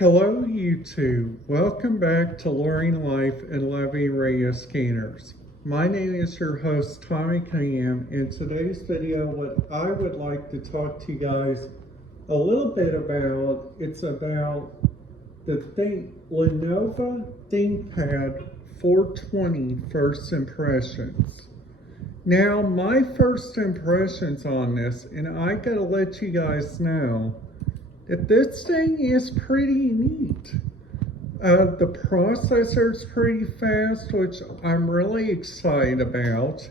Hello YouTube, welcome back to Learning Life and Loving Radio Scanners. My name is your host Tommy Cam. In today's video what I would like to talk to you guys a little bit about, it's about the Lenovo Thinkpad 420 first impressions. Now my first impressions on this, and I gotta let you guys know that this thing is pretty neat. The processor is pretty fast, which I'm really excited about.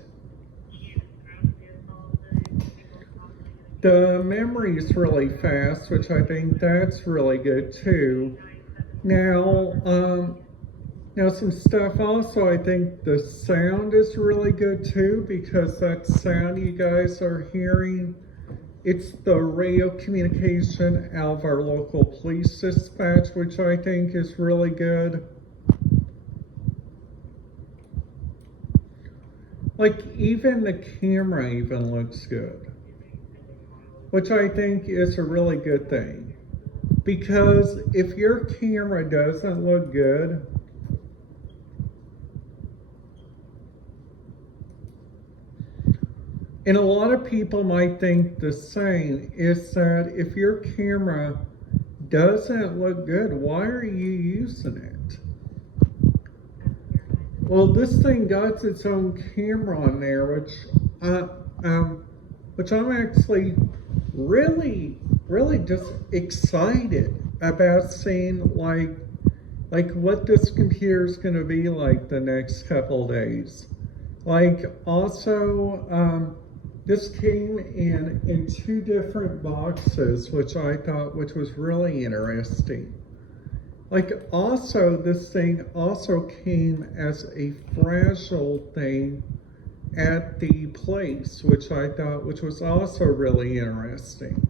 The memory is really fast, which I think that's really good too. Now some stuff also, I think the sound is really good too, because that sound you guys are hearing, it's the radio communication out of our local police dispatch, which I think is really good. Like even the camera even looks good, which I think is a really good thing. Because if your camera doesn't look good, and a lot of people might think the same, is that if your camera doesn't look good, why are you using it? Well, this thing got its own camera on there, which I'm actually really just excited about seeing like what this computer is going to be like the next couple days. Like also, this came in two different boxes, which I thought was really interesting. Like also, this thing also came as a fragile thing at the place, which I thought was also really interesting.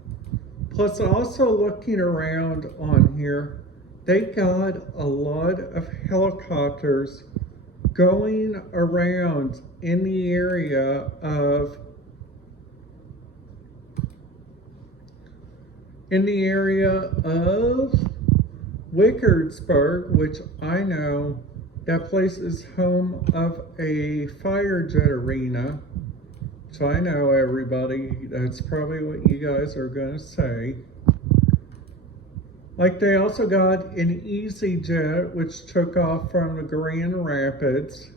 Plus, also looking around on here, they got a lot of helicopters going around in the area of Wickersburg, which I know that place is home of a fire jet arena. So I know everybody, that's probably what you guys are going to say. Like they also got an EasyJet, which took off from the Grand Rapids.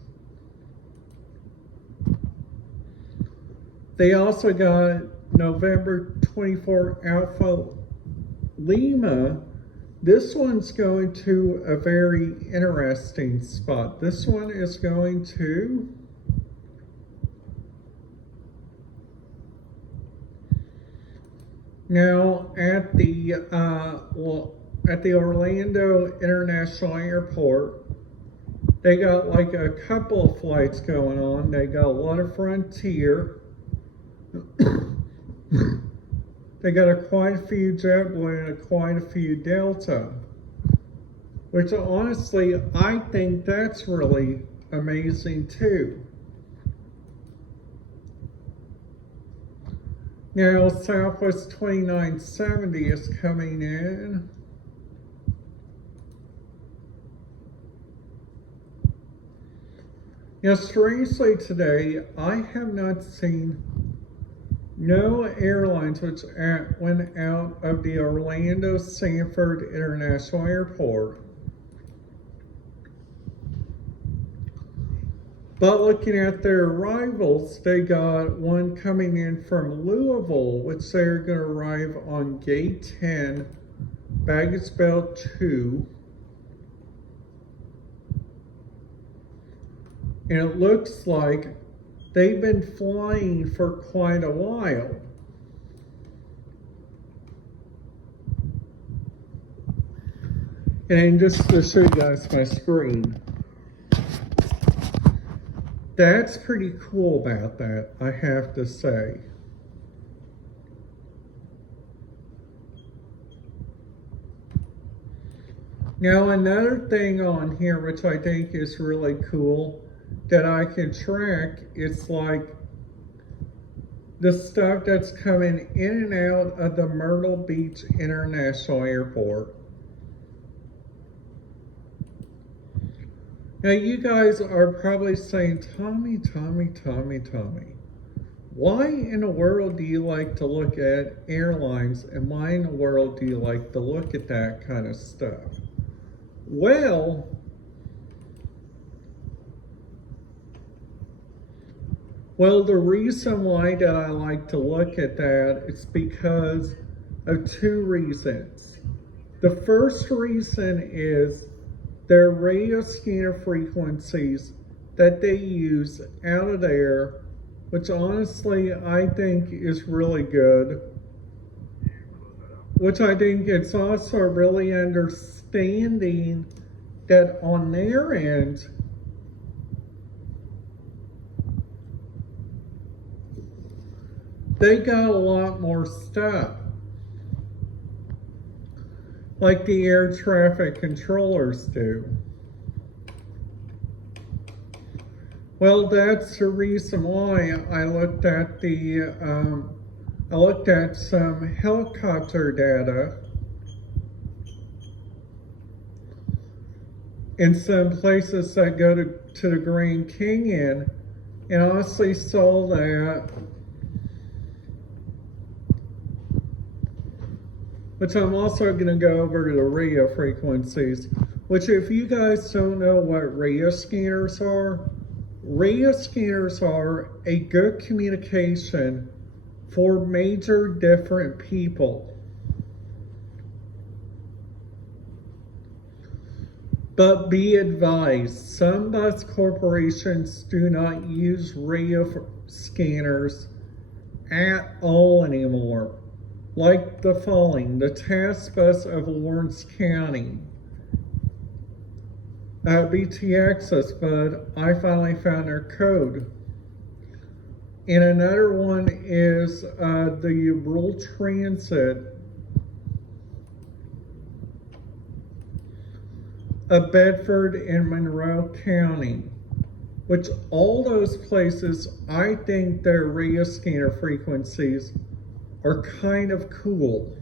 They also got November 24 Alpha Lima. This one's going to a very interesting spot. This one is going to now at the Orlando International Airport. They got like a couple of flights going on. They got a lot of Frontier. They got quite a few JetBlue and quite a few Delta, which honestly, I think that's really amazing too. Now, Southwest 2970 is coming in. Now, strangely today, I have not seen no airlines which went out of the Orlando Sanford International Airport. But looking at their arrivals, they got one coming in from Louisville, which they're going to arrive on Gate 10, baggage belt 2. And it looks like they've been flying for quite a while. And just to show you guys my screen, that's pretty cool about that, I have to say. Now another thing on here which I think is really cool that I can track, it's like the stuff that's coming in and out of the Myrtle Beach International Airport. Now, you guys are probably saying, Tommy, why in the world do you like to look at airlines, and why in the world do you like to look at that kind of stuff? Well, the reason why that I like to look at that is because of two reasons. The first reason is their radio scanner frequencies that they use out of there, which honestly I think is really good. Which I think it's also really understanding that on their end, they got a lot more stuff, like the air traffic controllers do. Well, that's the reason why I looked at some helicopter data in some places that go to the Grand Canyon, and honestly saw that, which I'm also going to go over to the radio frequencies, which if you guys don't know what radio scanners are a good communication for major different people. But be advised, some bus corporations do not use radio scanners at all anymore. Like the following: the task bus of Lawrence County, BT Access, but I finally found their code. And another one is the Rural Transit of Bedford and Monroe County, which all those places, I think their radio scanner frequencies are kind of cool.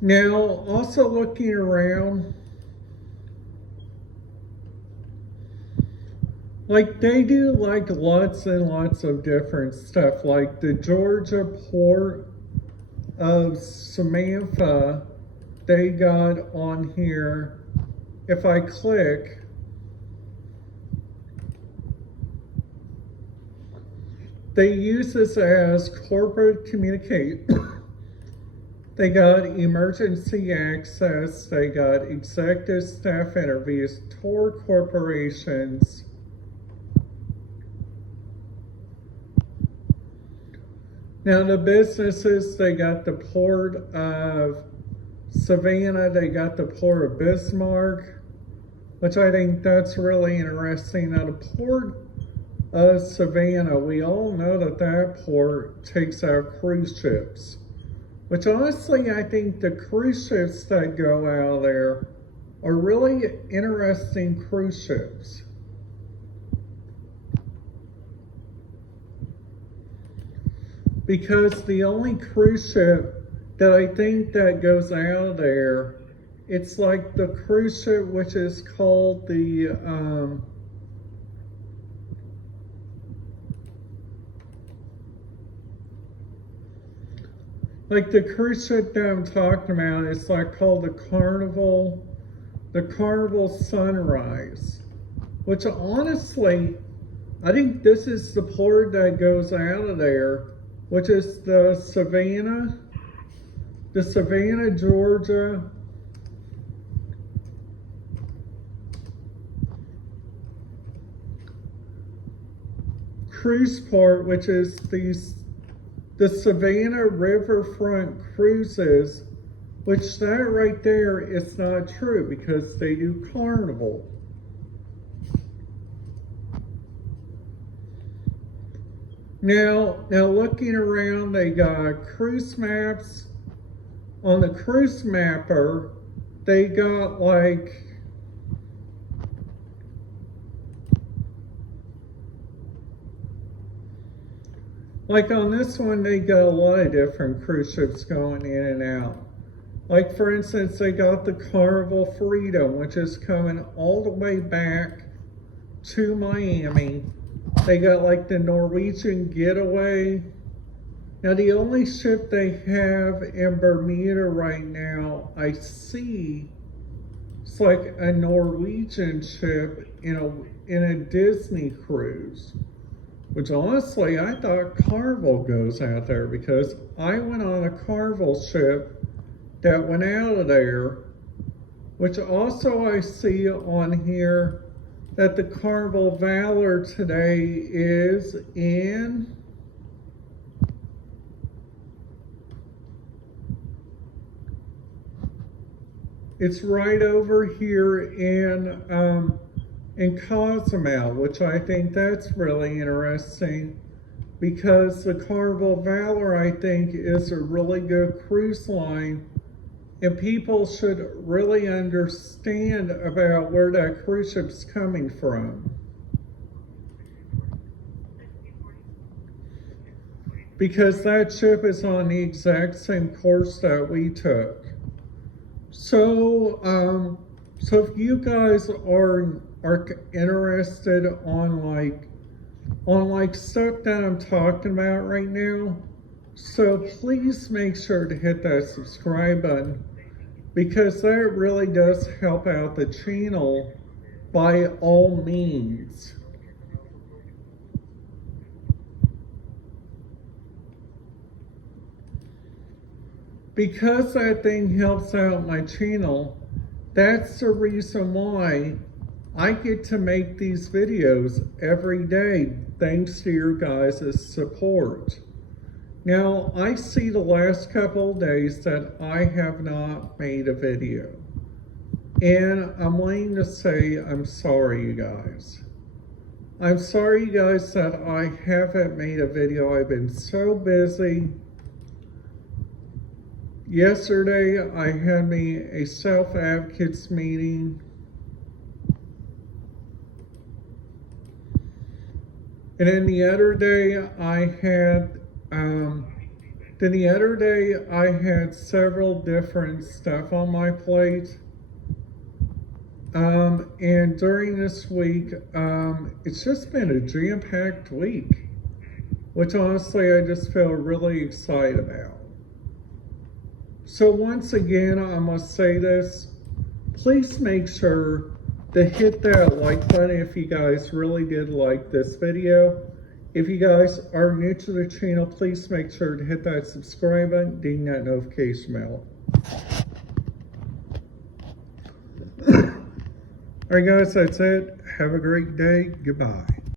Now, also looking around, like they do like lots and lots of different stuff, like the Georgia Port of Samantha, they got on here, if I click, they use this as corporate communicate. They got emergency access, they got executive staff interviews, tour corporations. Now the businesses, they got the Port of Savannah, they got the Port of Bismarck, which I think that's really interesting. Now the Port of Savannah, we all know that that port takes out cruise ships, which honestly I think the cruise ships that go out there are really interesting cruise ships. Because the only cruise ship that I think that goes out of there, it's like the cruise ship which is called the like the cruise ship that I'm talking about is like called the Carnival Sunrise, which honestly, I think this is the port that goes out of there, which is the Savannah, Georgia cruise port, which is the Savannah Riverfront Cruises, which that right there is not true because they do Carnival. Now looking around, they got cruise maps. On the cruise mapper, they got like on this one, they got a lot of different cruise ships going in and out. Like for instance, they got the Carnival Freedom, which is coming all the way back to Miami. They got like the Norwegian Getaway. Now the only ship they have in Bermuda right now, I see, it's like a Norwegian ship in a Disney cruise. Which honestly, I thought Carnival goes out there because I went on a Carnival ship that went out of there, which also I see on here that the Carnival Valor today is in it's right over here in Cozumel, which I think that's really interesting because the Carnival Valor, I think, is a really good cruise line, and people should really understand about where that cruise ship's coming from. Because that ship is on the exact same course that we took. So if you guys are interested on like stuff that I'm talking about right now, so please make sure to hit that subscribe button because that really does help out the channel by all means. Because that thing helps out my channel, that's the reason why I get to make these videos every day, thanks to your guys' support. Now, I see the last couple of days that I have not made a video. And I'm wanting to say I'm sorry, you guys. I'm sorry, you guys, that I haven't made a video. I've been so busy. Yesterday, I had me a self-advocates meeting. And then the other day, I had several different stuff on my plate. And during this week, it's just been a jam-packed week, which honestly, I just feel really excited about. So once again, I must say this, please make sure to hit that like button if you guys really did like this video. If you guys are new to the channel, please make sure to hit that subscribe button, ding that notification bell. Alright guys, that's it. Have a great day. Goodbye.